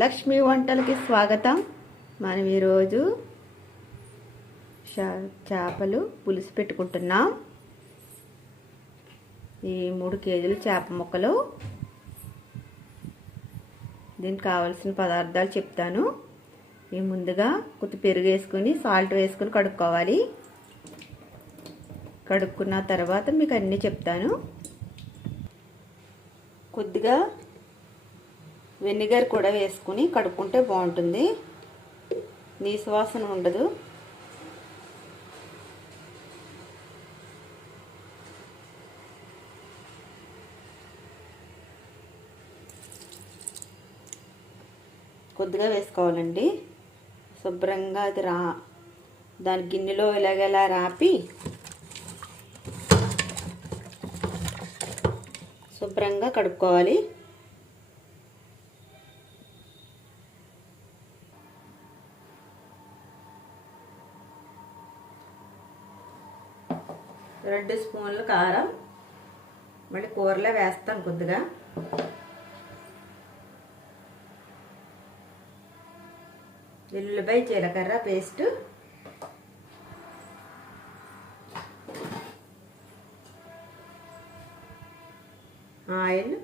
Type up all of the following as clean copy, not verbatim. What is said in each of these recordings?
లక్ష్మీ వంటలకి స్వాగతం. మనం ఈరోజు చేపలు పులుసు పెట్టుకుంటున్నాం. ఈ 3 కేజీలు చేప ముక్కలు. దీనికి కావాల్సిన పదార్థాలు చెప్తాను. ఈ ముందుగా కొద్ది పెరుగు వేసుకుని సాల్ట్ వేసుకుని కడుక్కోవాలి. కడుక్కున్న తర్వాత మీకు అన్నీ చెప్తాను. కొద్దిగా వెనిగర్ కూడా వేసుకుని కడుక్కుంటే బాగుంటుంది, నీసు వాసన ఉండదు. కొద్దిగా వేసుకోవాలండి. శుభ్రంగా అది దాని గిన్నెలో ఇలాగలా రాపి శుభ్రంగా కడుక్కోవాలి. రెండు స్పూన్లు కారం, మళ్ళీ కూరలో వేస్తాను కొద్దిగా. ఎల్లుల్లిపాయ జీలకర్ర పేస్ట్, ఆయిల్,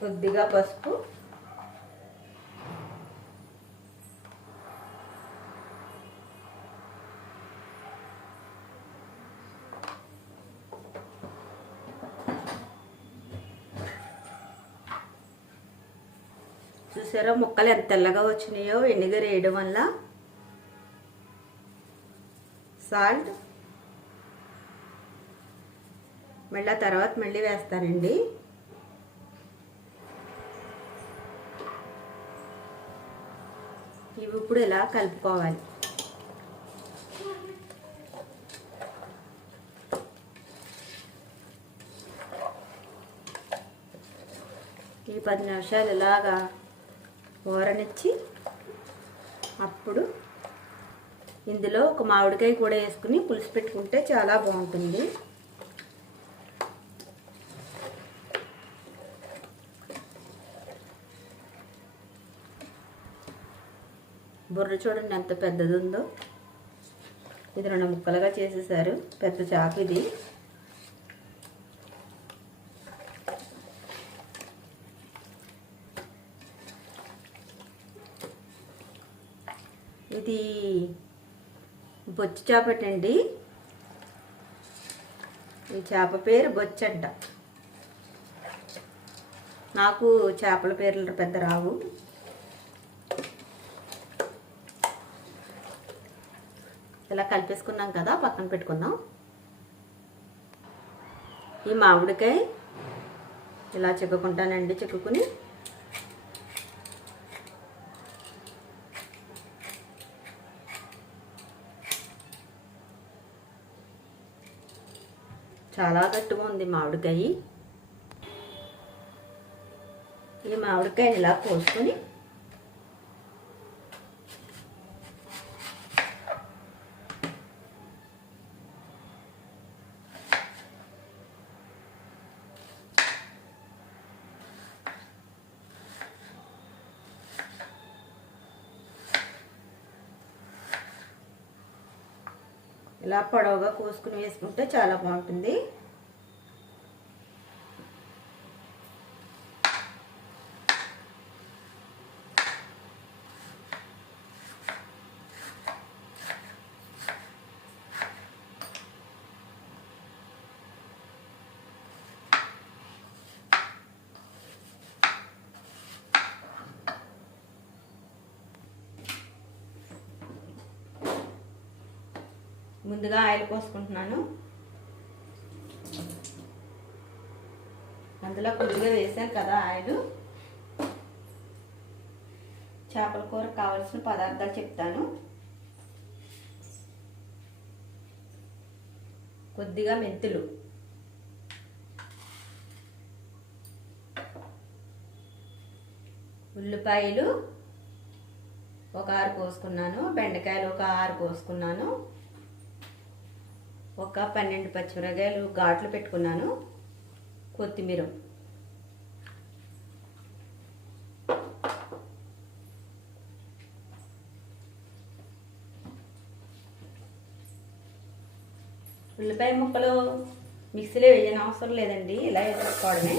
కొద్దిగా పసుపు, చూసారా ముక్కలు ఎంత తెల్లగా వచ్చినాయో వెనిగర్ వేయడం వల్ల. సాల్ట్ మళ్ళీ తర్వాత మళ్ళీ వేస్తానండి. ఇవి ఇప్పుడు ఇలా కలుపుకోవాలి. ఈ 10 నిమిషాలు ఇలాగా ఊరనిచ్చి అప్పుడు ఇందులో ఒక మామిడికాయ కూడా వేసుకుని పులుసు పెట్టుకుంటే చాలా బాగుంటుంది. బుర్ర చూడండి ఎంత పెద్దది ఉందో. ఇది 2 ముక్కలుగా చేసేసారు. పెద్ద చేప ఇది. ఇది బొచ్చు చేపటండి. ఈ చేప పేరు బొచ్చంట. నాకు చేపల పేర్లు పెద్ద రావు. ఇలా కలిపేసుకున్నాం కదా, పక్కన పెట్టుకుందాం. ఈ మామిడికాయ ఇలా చిక్కుకుంటానండి. చిక్కుకుని చాలా గట్టిగా ఉంది మామిడికాయ. ఈ మామిడికాయని ఇలా కోసుకొని ఇలా పొడవుగా కోసుకుని వేసుకుంటే చాలా బాగుంటుంది. ముందుగా ఆయిల్ పోసుకుంటున్నాను. అందులో కొద్దిగా వేసాను కదా ఆయిల్. చేపల కూర కావాల్సిన పదార్థాలు చెప్తాను. కొద్దిగా మెంతులు, ఉల్లిపాయలు ఒక 6 కోసుకున్నాను, బెండకాయలు ఒక 6 కోసుకున్నాను, ఒక 12 పచ్చిమిరపకాయలు ఘాట్లు పెట్టుకున్నాను. కొత్తిమీర, ఉల్లిపాయ ముక్కలు మిక్సీలో వేయని అవసరం లేదండి, ఇలా వేసుకోవడమే.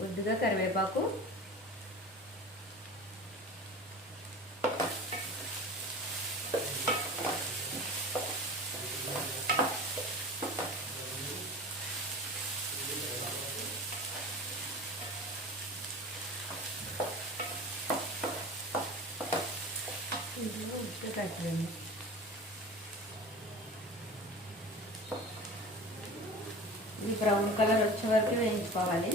కొద్దిగా కరివేపాకు, ఇది బ్రౌన్ కలర్ వచ్చే వరకు వేయించుకోవాలి.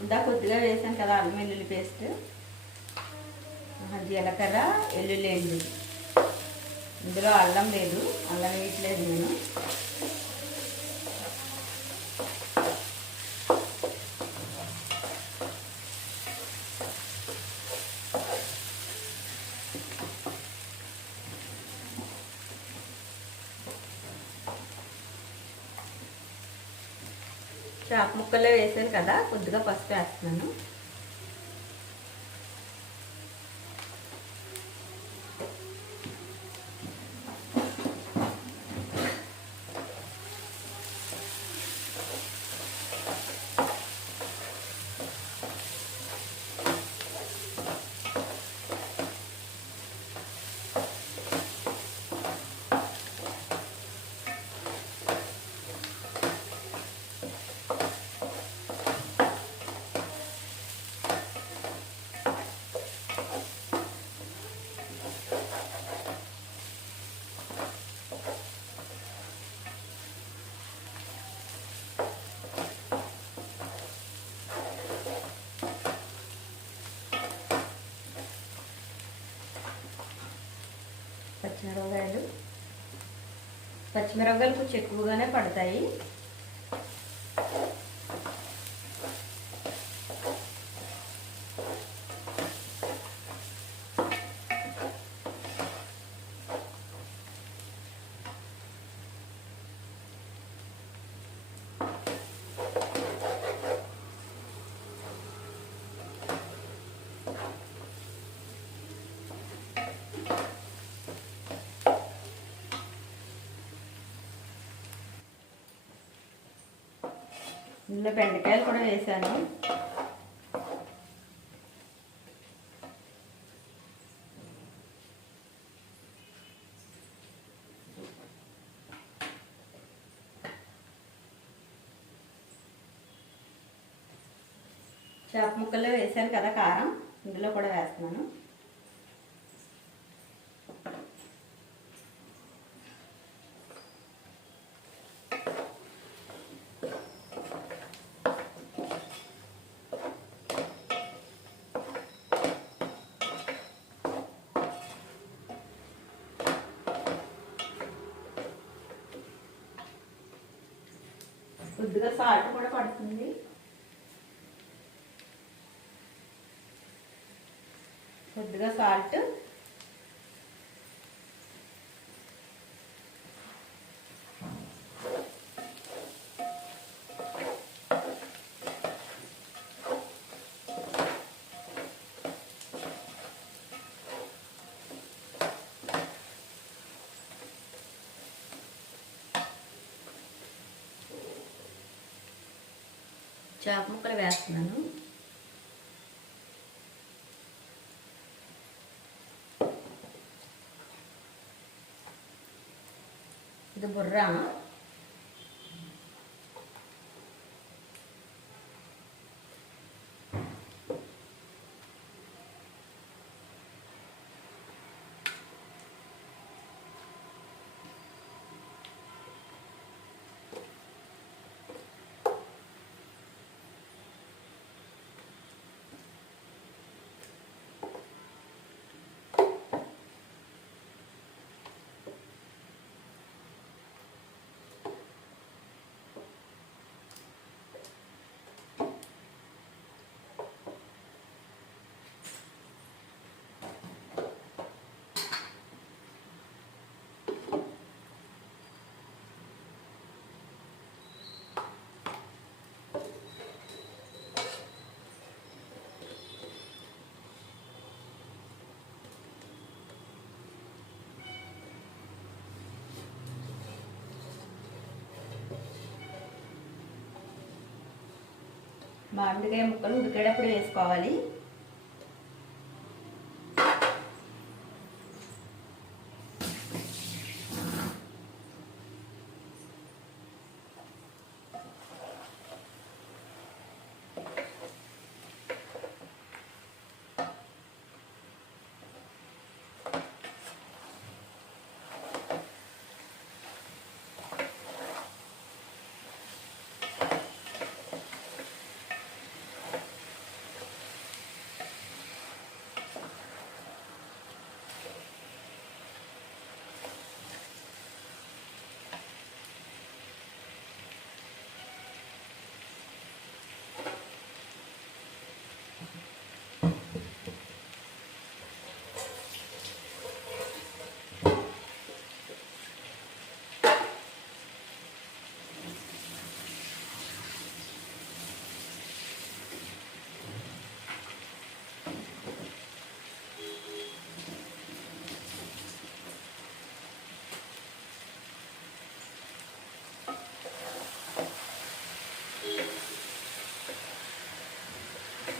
ఇందా కొద్దిగా వేసాను కదా అల్లం వెల్లుల్లి పేస్ట్, జీలకర్ర, వెల్లుల్లి ఎండు. ఇందులో అల్లం లేదు, అల్లం వేయట్లేదు నేను. చాప ముక్కల్లో వేసాను కదా, కొద్దిగా పసుపు వేస్తున్నాను. పచ్చిమిరపకాయలు కొంచెం ఎక్కువగానే పడతాయి. ఇందులో బెండకాయలు కూడా వేసాను. చేప ముక్కల్లో వేసాను కదా కారం, ఇందులో కూడా వేస్తున్నాను. కొద్దిగా సాల్ట్ కూడా పడుతుంది. కొద్దిగా సాల్ట్, చేప ముక్కలు వేస్తున్నాను. ఇది బుర్ర, మామిడికాయ ముక్కలు ఉడికేటప్పుడు వేసుకోవాలి.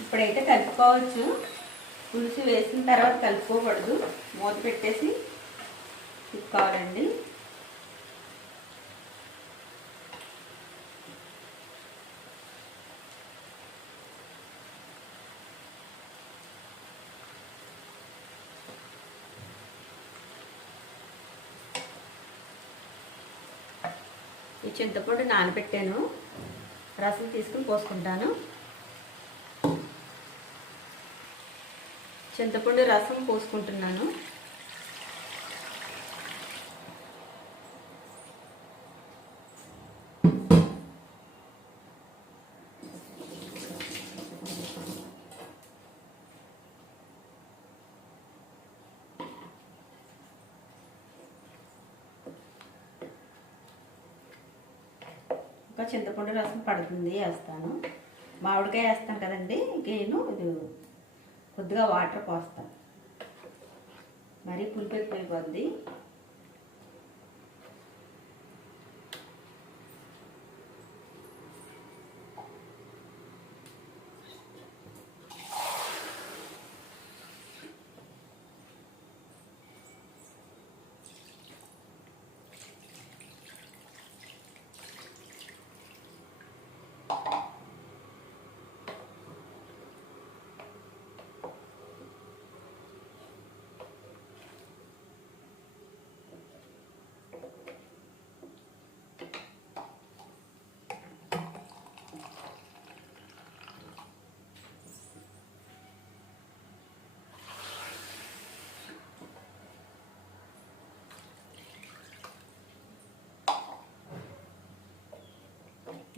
ఇప్పుడైతే కలుపుకోవచ్చు. పులుసు వేసిన తర్వాత కలుపుకోకూడదు, మూత పెట్టేసి తిప్పుకోవాలండి. ఈ చింతపండు నానబెట్టాను, రసం తీసుకుని పోసుకుంటాను. చింతపండు రసం పోసుకుంటున్నాను. ఇంకా చింతపండు రసం పడుతుంది, వేస్తాను. మామిడికాయ వేస్తాను కదండి, ఇంకేను ఇది కొద్దిగా వాటర్ పోస్తాను, మరీ పులుపు ఎక్కువైపోద్ది.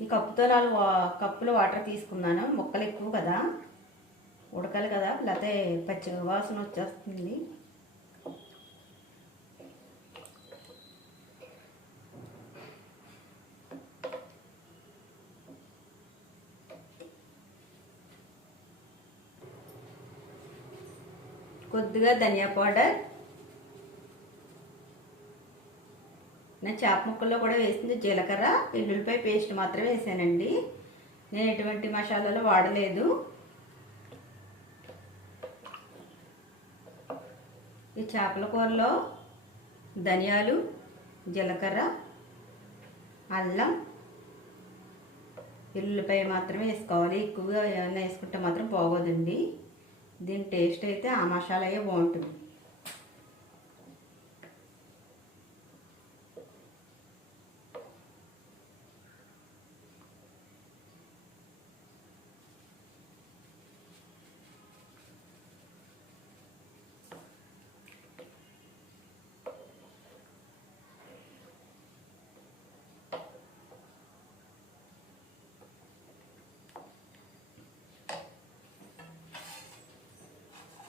ఈ కప్పుతో 4 కప్పులు వాటర్ తీసుకున్నాను, ముక్కలు ఎక్కువ కదా. ఉడకాలి కదా, లేకపోతే పచ్చి వాసన వచ్చేస్తుంది. కొద్దిగా ధనియా పౌడర్, నేను చేప ముక్కల్లో కూడా వేసింది జీలకర్ర, వెల్లుల్లిపాయ పేస్ట్ మాత్రమే వేసానండి. నేను ఎటువంటి మసాలాలు వాడలేదు. ఈ చేపల కూరలో ధనియాలు, జీలకర్ర, అల్లం, వెల్లుల్లిపాయ మాత్రమే వేసుకోవాలి. ఎక్కువగా ఏమైనా వేసుకుంటే మాత్రం బాగోదండి. దీని టేస్ట్ అయితే ఆ మసాలాయే బాగుంటుంది.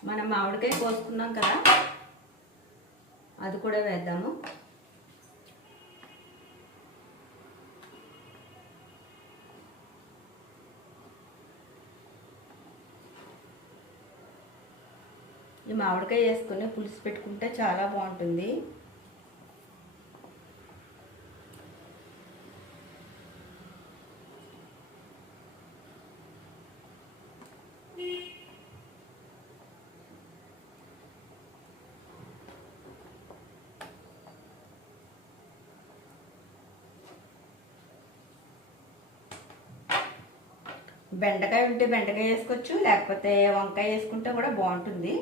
మనం మామిడికాయ కోసుకున్నాం కదా, అది కూడా వేద్దాము. ఈ మామిడికాయ వేసుకుని పులుసు పెట్టుకుంటే చాలా బాగుంటుంది. బెండకాయ ఉంటే బెండకాయ వేసుకోవచ్చు, లేకపోతే వంకాయ వేసుకుంటే కూడా బాగుంటుంది.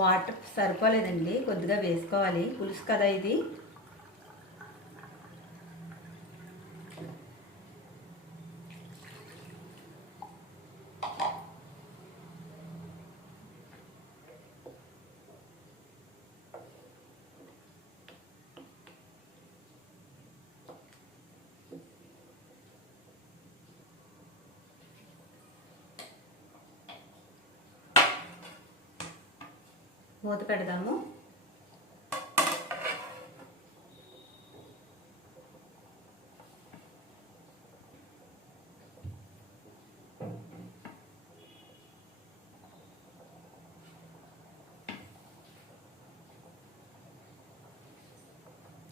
వాటర్ సరిపోలేదండి, కొద్దిగా వేసుకోవాలి, పులుసు కదా ఇది. మూత పెడదాము.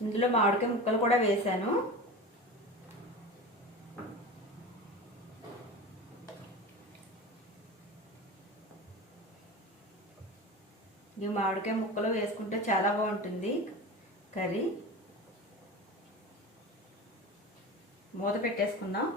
ఇందులో మామిడికాయ ముక్కలు కూడా వేసాను. ఈ మామిడికాయ ముక్కలు వేసుకుంటే చాలా బాగుంటుంది కర్రీ. మూత పెట్టేసుకుందాం.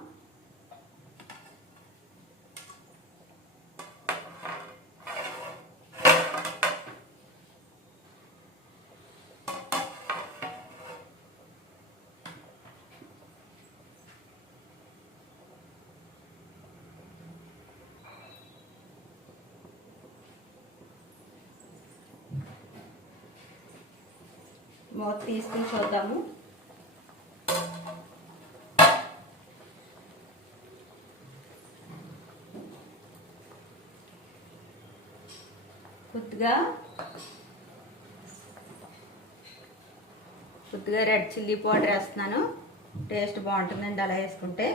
మూత తీసుకుని చూద్దాము. కొద్దిగా రెడ్ చిల్లీ పౌడర్ వేస్తున్నాను. టేస్ట్ బాగుంటుందండి అలా వేసుకుంటే.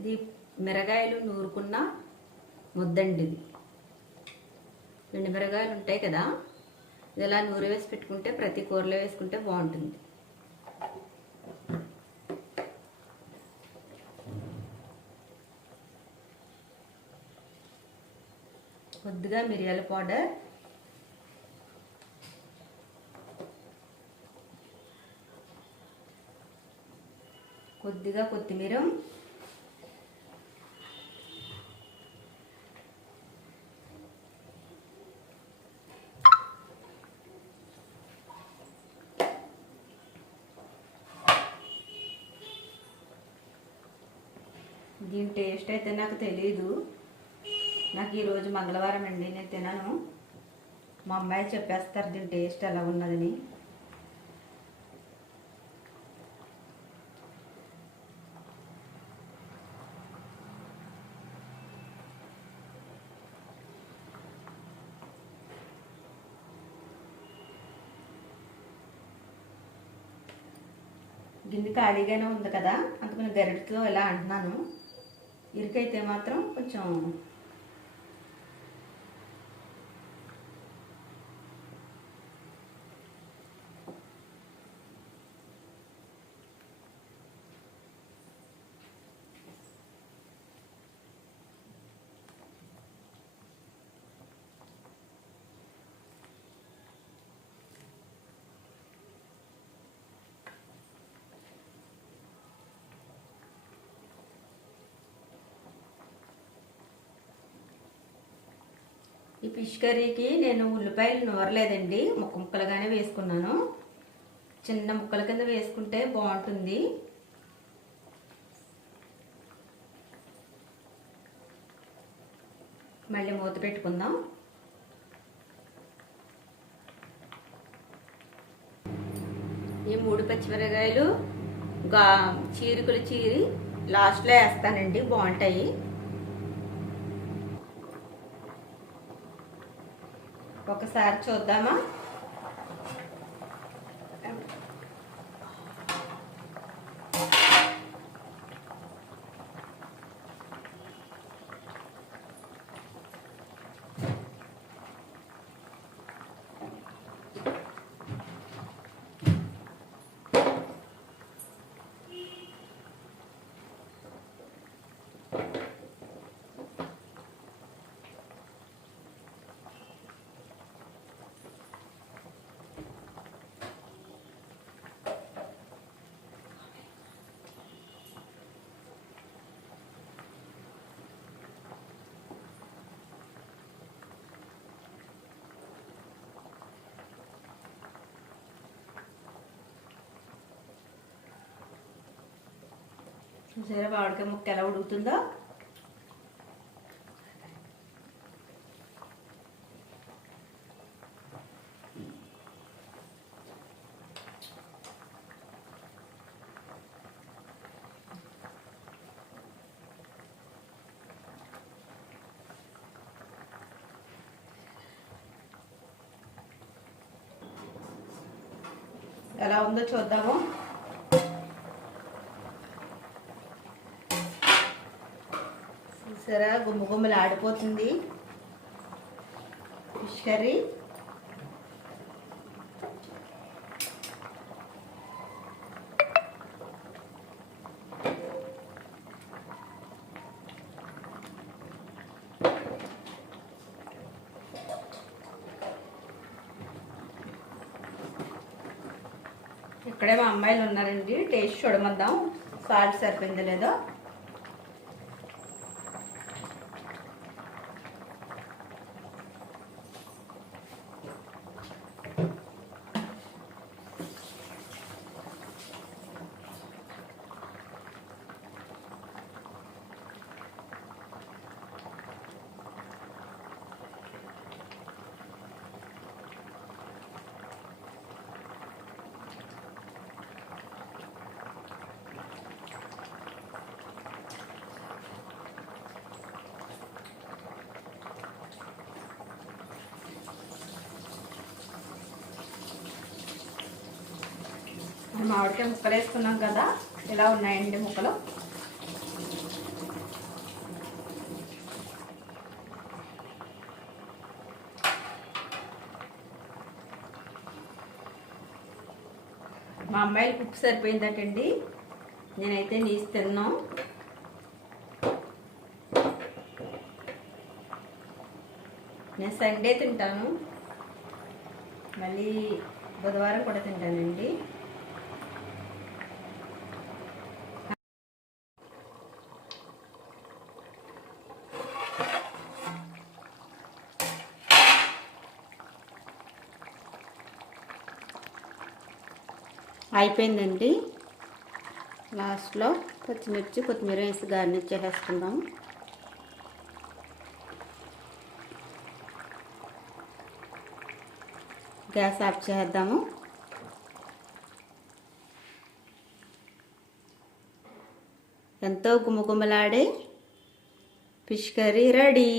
ఇది మిరగాయలు నూరుకున్న ముద్దండి. ఇది ఎండు మిరగాయలు ఉంటాయి కదా, ఇది ఇలా నూరు వేసి పెట్టుకుంటే ప్రతి కూరలో వేసుకుంటే బాగుంటుంది. కొద్దిగా మిరియాల పౌడర్, కొద్దిగా కొత్తిమీర, దీని టేస్ట్ అయితే నాకు తెలీదు. నాకు ఈరోజు మంగళవారం అండి, నేను తినను. మా అమ్మాయి చెప్పేస్తారు దీని టేస్ట్ ఎలా ఉన్నదని. గిన్నె ఖాళీగానే ఉంది కదా, అందుకని గరిటతో ఎలా అంటున్నాను. ఇరుకైతే మాత్రం కొంచెం ఈ ఫిష్ కర్రీకి నేను ఉల్లిపాయలు నూరలేదండి, ముక్క ముక్కలుగానే వేసుకున్నాను. చిన్న ముక్కల కింద వేసుకుంటే బాగుంటుంది. మళ్ళీ మూత పెట్టుకుందాం. ఈ 3 పచ్చిమిరకాయలు చీరుకులు చీరి లాస్ట్లో వేస్తానండి, బాగుంటాయి. ఒకసారి చూద్దామా. చూసారా మామిడికాయ ముక్క ఎలా ఉడుకుతుందో. ఎలా ఉందో చూద్దాము. చూసారా గుమ్మ గుమ్మలు ఆడిపోతుంది ఫిష్ కర్రీ. ఇక్కడే మా అమ్మాయిలు ఉన్నారండి, టేస్ట్ చూడమందాం సాల్ట్ సరిపోయిందో లేదో. మామిడికాయ ముక్కలు వేసుకున్నాం కదా, ఇలా ఉన్నాయండి ముక్కలు. మా అమ్మాయిలకి ఉప్పు సరిపోయిందటండి, నేనైతే నీసి తిన్నాం. నేను సండే తింటాను, మళ్ళీ బుధవారం కూడా తింటానండి. అయిపోయిందండి. లాస్ట్లో కొత్తిమీర వేసి గార్నిష్ చేసేసుకుందాం. గ్యాస్ ఆఫ్ చేద్దాము. ఎంతో గుమగుమలాడే ఫిష్ కర్రీ రెడీ.